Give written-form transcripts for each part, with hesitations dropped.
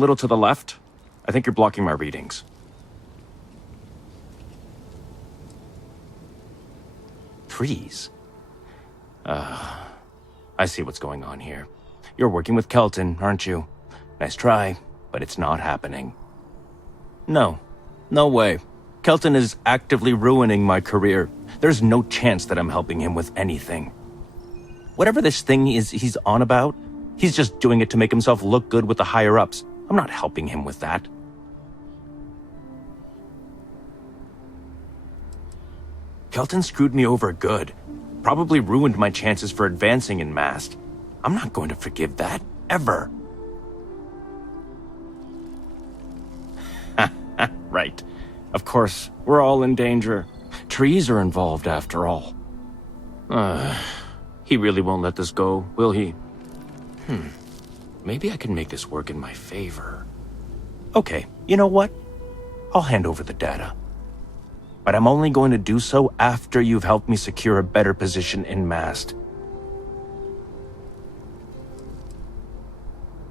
Little to the left. I think you're blocking my readings. Trees? I see what's going on here. You're working with Kelton, aren't you? Nice try, but it's not happening. No way. Kelton is actively ruining my career. There's no chance that I'm helping him with anything. Whatever this thing is he's on about, he's just doing it to make himself look good with the higher-ups. I'm not helping him with that. Kelton screwed me over good. Probably ruined my chances for advancing in Mast. I'm not going to forgive that, ever. Right. Of course, we're all in danger. Trees are involved after all. He really won't let this go, will he? Maybe I can make this work in my favor. Okay, you know what? I'll hand over the data. But I'm only going to do so after you've helped me secure a better position in Mast.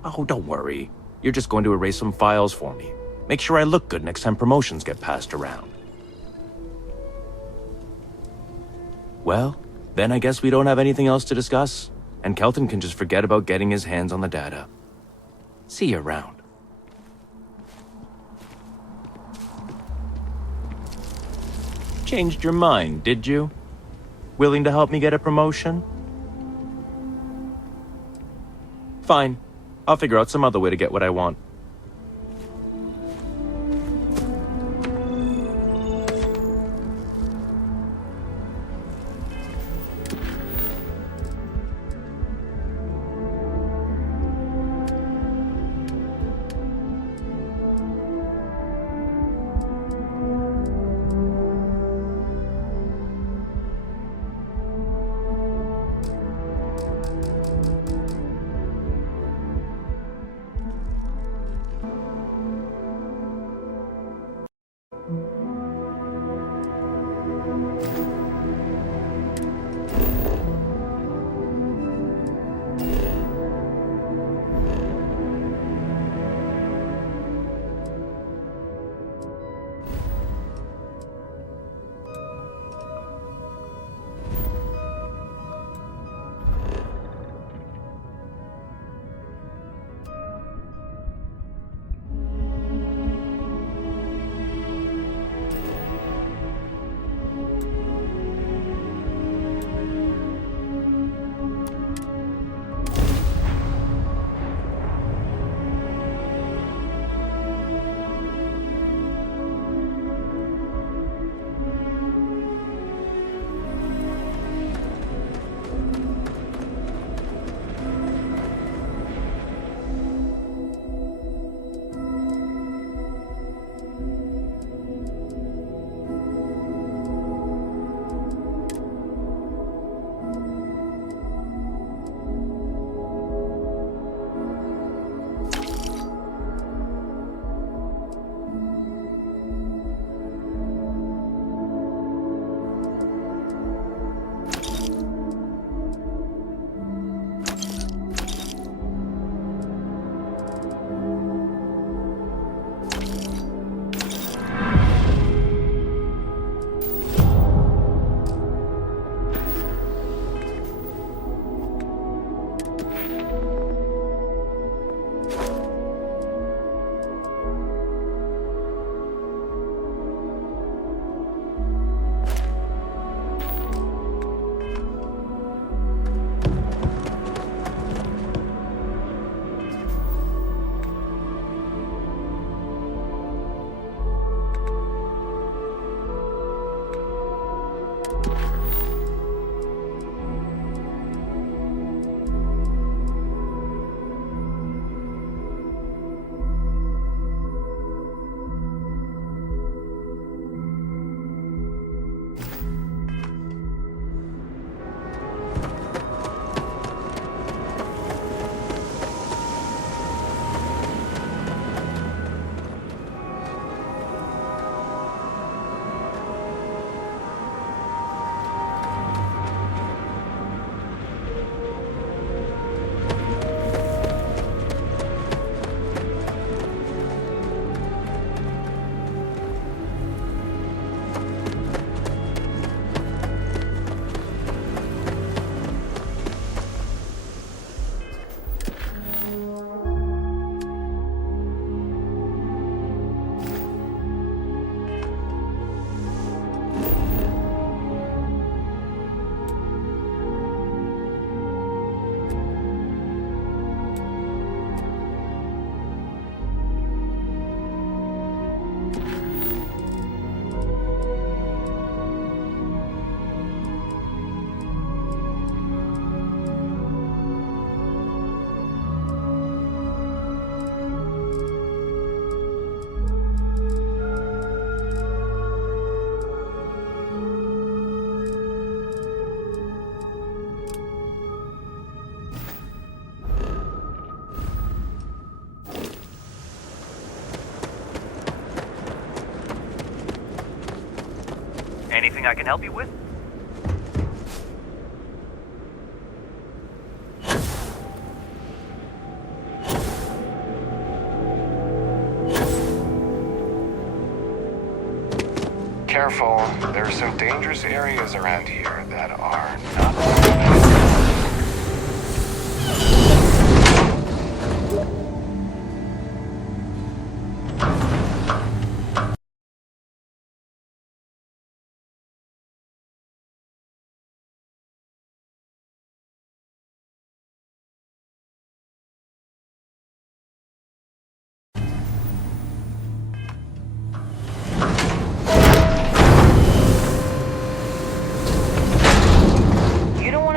Oh, don't worry. You're just going to erase some files for me. Make sure I look good next time promotions get passed around. Well, then I guess we don't have anything else to discuss, and Kelton can just forget about getting his hands on the data. See you around. Changed your mind, did you? Willing to help me get a promotion? Fine. I'll figure out some other way to get what I want. Anything I can help you with? Careful, there are some dangerous areas around here that are not...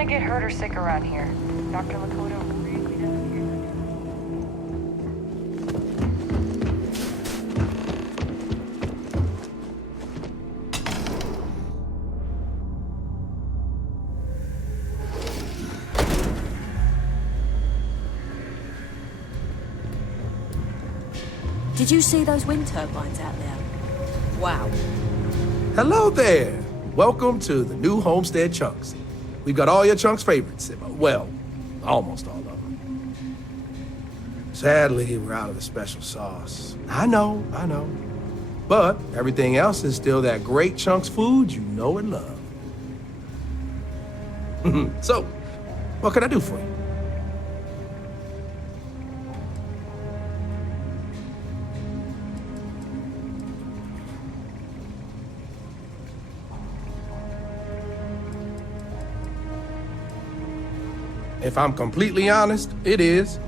Get hurt or sick around here. Dr. Lakota really doesn't care. Did you see those wind turbines out there? Wow. Hello there. Welcome to the new Homestead Chunks. We've got all your Chunks' favorites. Well, almost all of them. Sadly, we're out of the special sauce. I know. But everything else is still that great Chunks food you know and love. So, what can I do for you? If I'm completely honest, it is.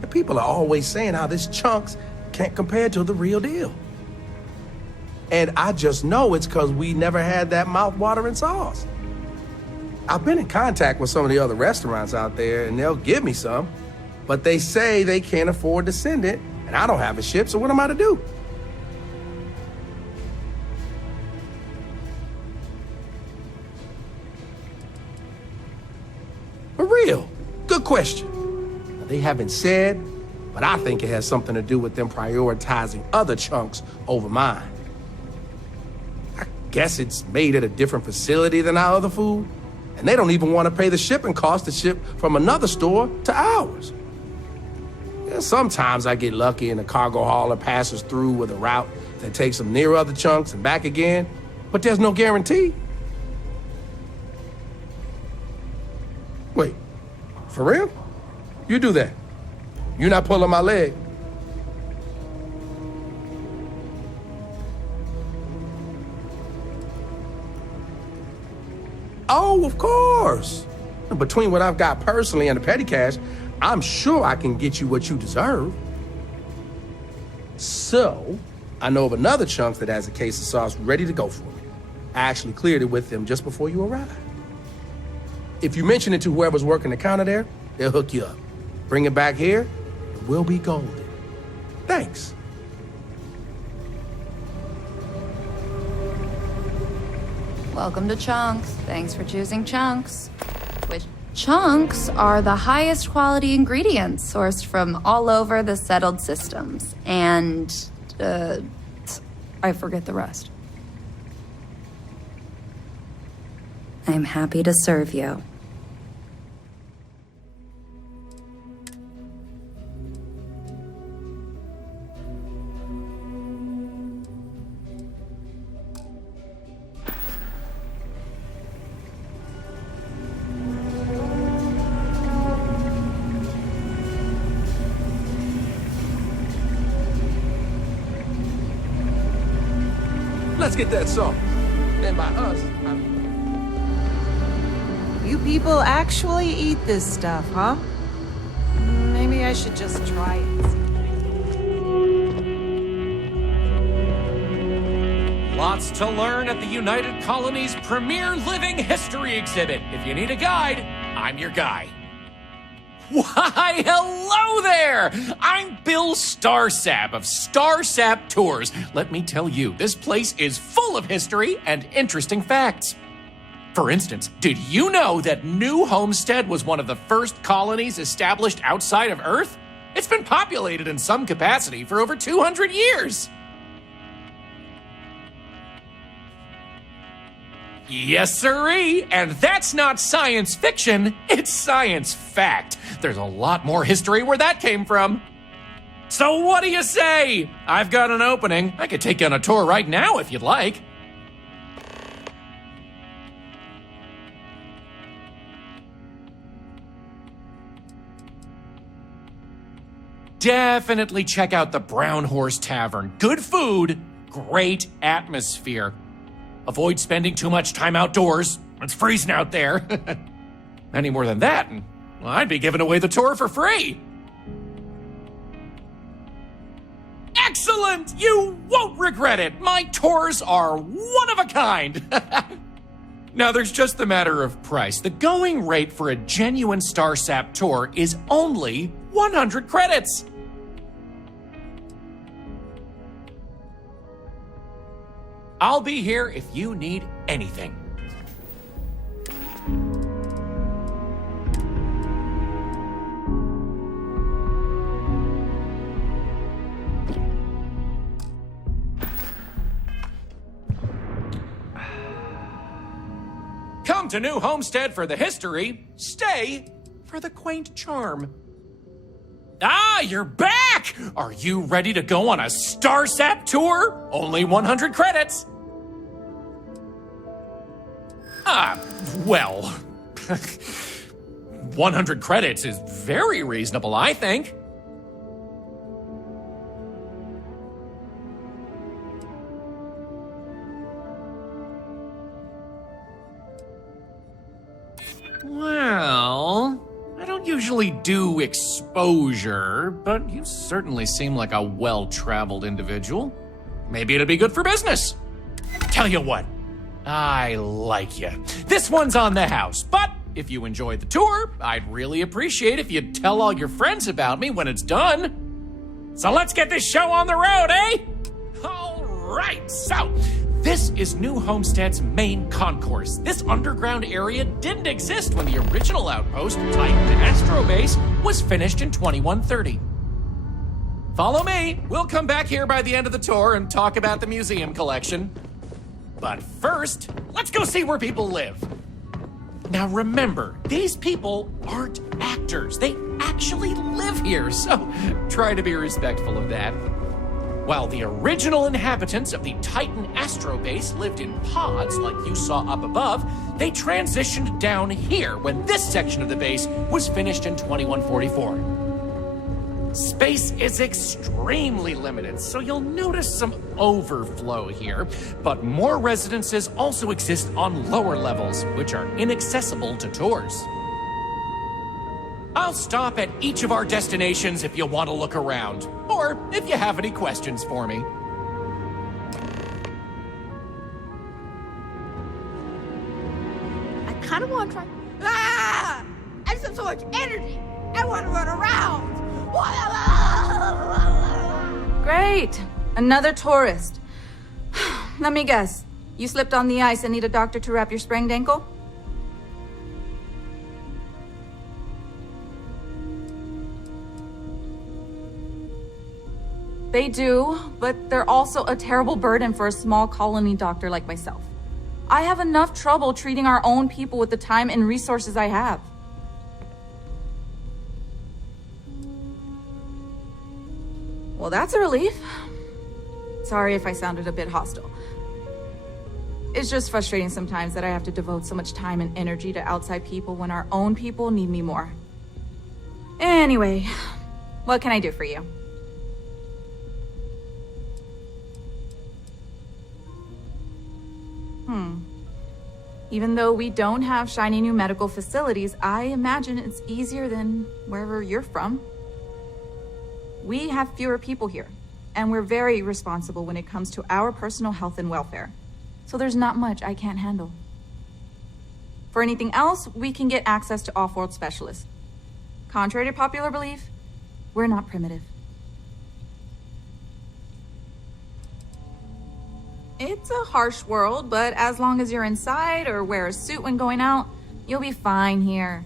The people are always saying how this Chunks can't compare to the real deal. And I just know it's because we never had that mouth-watering sauce. I've been in contact with some of the other restaurants out there, and they'll give me some, but they say they can't afford to send it, and I don't have a ship, so what am I to do? For real. Good question. Now, they haven't said, but I think it has something to do with them prioritizing other Chunks over mine. I guess it's made at a different facility than our other food, and they don't even want to pay the shipping cost to ship from another store to ours. Yeah, sometimes I get lucky and a cargo hauler passes through with a route that takes them near other Chunks and back again, but there's no guarantee. Wait. For real? You do that. You're not pulling my leg. Oh, of course. Between what I've got personally and the petty cash, I'm sure I can get you what you deserve. So, I know of another Chunk that has a case of sauce ready to go for me. I actually cleared it with them just before you arrived. If you mention it to whoever's working the counter there, they'll hook you up. Bring it back here, and we'll be golden. Thanks. Welcome to Chunks. Thanks for choosing Chunks. Which Chunks are the highest quality ingredients sourced from all over the settled systems. And, I forget the rest. I'm happy to serve you. Let's get that sauce. And by us, You people actually eat this stuff, huh? Maybe I should just try it. Lots to learn at the United Colony's premier living history exhibit. If you need a guide, I'm your guy. Why, hello there! I'm Bill Starsap of Starsap Tours. Let me tell you, this place is full of history and interesting facts. For instance, did you know that New Homestead was one of the first colonies established outside of Earth? It's been populated in some capacity for over 200 years. Yes, sirree, and that's not science fiction, it's science fact. There's a lot more history where that came from. So what do you say? I've got an opening. I could take you on a tour right now if you'd like. Definitely check out the Brown Horse Tavern. Good food, great atmosphere. Avoid spending too much time outdoors. It's freezing out there. Any more than that, and well, I'd be giving away the tour for free. Excellent! You won't regret it. My tours are one of a kind. Now, there's just the matter of price. The going rate for a genuine Starsap tour is only 100 credits. I'll be here if you need anything. Come to New Homestead for the history, stay for the quaint charm. Ah, you're back! Are you ready to go on a Starsap tour? Only 100 credits. Well, 100 credits is very reasonable, I think. Well, I don't usually do exposure, but you certainly seem like a well-traveled individual. Maybe it'd be good for business. Tell you what, I like you. This one's on the house, but if you enjoyed the tour, I'd really appreciate if you'd tell all your friends about me when it's done. So let's get this show on the road, eh? All right, so this is New Homestead's main concourse. This underground area didn't exist when the original outpost, Titan Astrobase, was finished in 2130. Follow me. We'll come back here by the end of the tour and talk about the museum collection. But first, let's go see where people live. Now remember, these people aren't actors. They actually live here, so try to be respectful of that. While the original inhabitants of the Titan Astrobase lived in pods like you saw up above, they transitioned down here when this section of the base was finished in 2144. Space is extremely limited, so you'll notice some overflow here, but more residences also exist on lower levels, which are inaccessible to tours. I'll stop at each of our destinations if you want to look around, or if you have any questions for me. I kind of want to try. Ah! I just have so much energy. I want to run around. Great. Another tourist. Let me guess. You slipped on the ice and need a doctor to wrap your sprained ankle? They do, but they're also a terrible burden for a small colony doctor like myself. I have enough trouble treating our own people with the time and resources I have. Well, that's a relief. Sorry if I sounded a bit hostile. It's just frustrating sometimes that I have to devote so much time and energy to outside people when our own people need me more. Anyway, what can I do for you? Even though we don't have shiny new medical facilities, I imagine it's easier than wherever you're from. We have fewer people here, and we're very responsible when it comes to our personal health and welfare. so there's not much I can't handle. For anything else, we can get access to off-world specialists. Contrary to popular belief, we're not primitive. It's a harsh world, but as long as you're inside or wear a suit when going out, you'll be fine here.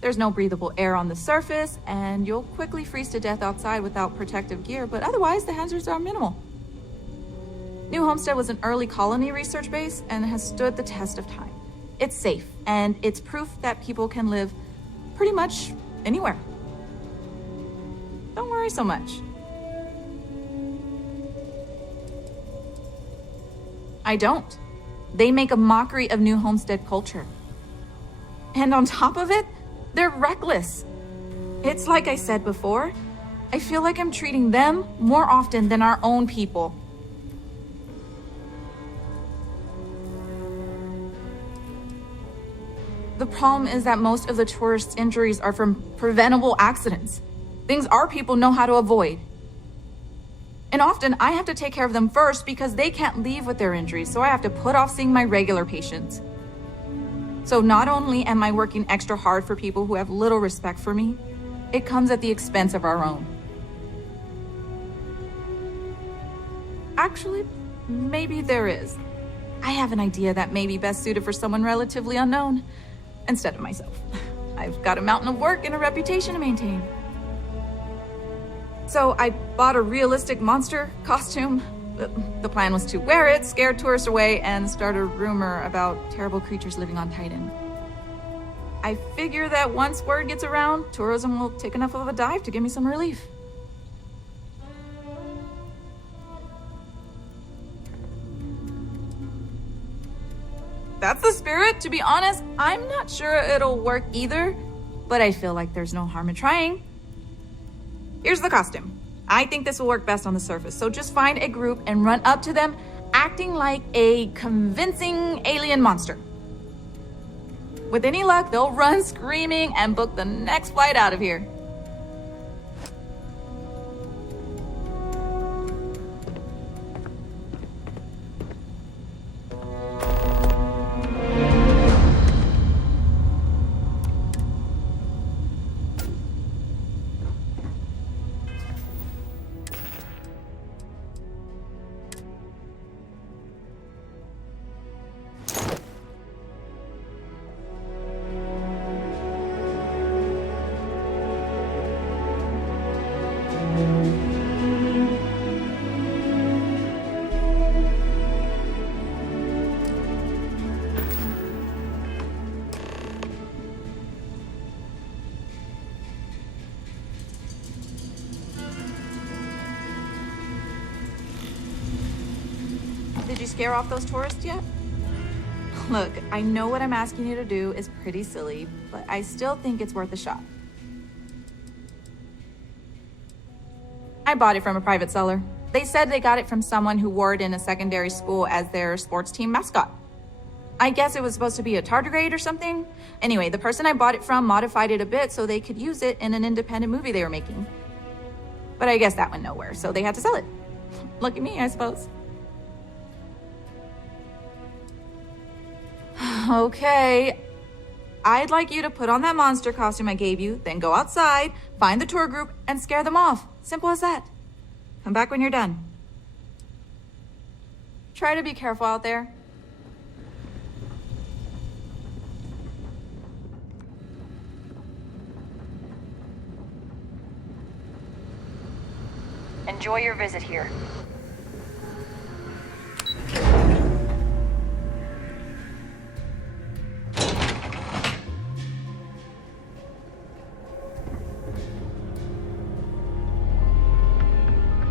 There's no breathable air on the surface, and you'll quickly freeze to death outside without protective gear, but otherwise the hazards are minimal. New Homestead was an early colony research base and has stood the test of time. It's safe, and it's proof that people can live pretty much anywhere. Don't worry so much. I don't. They make a mockery of New Homestead culture. And on top of it, they're reckless. It's like I said before, I feel like I'm treating them more often than our own people. The problem is that most of the tourists' injuries are from preventable accidents, things our people know how to avoid. And often I have to take care of them first because they can't leave with their injuries, so I have to put off seeing my regular patients. So not only am I working extra hard for people who have little respect for me, it comes at the expense of our own. Actually, maybe there is. I have an idea that may be best suited for someone relatively unknown, instead of myself. I've got a mountain of work and a reputation to maintain. So I bought a realistic monster costume. The plan was to wear it, scare tourists away, and start a rumor about terrible creatures living on Titan. I figure that once word gets around, tourism will take enough of a dive to give me some relief. That's the spirit. To be honest, I'm not sure it'll work either, but I feel like there's no harm in trying. Here's the costume. I think this will work best on the surface, so just find a group and run up to them, acting like a convincing alien monster. With any luck, they'll run screaming and book the next flight out of here. Did you scare off those tourists yet? Look, I know what I'm asking you to do is pretty silly, but I still think it's worth a shot. I bought it from a private seller. They said they got it from someone who wore it in a secondary school as their sports team mascot. I guess it was supposed to be a tardigrade or something. Anyway, the person I bought it from modified it a bit so they could use it in an independent movie they were making. But I guess that went nowhere, so they had to sell it. Look at me, I suppose. Okay, I'd like you to put on that monster costume I gave you, then go outside, find the tour group, and scare them off. Simple as that. Come back when you're done. Try to be careful out there. Enjoy your visit here.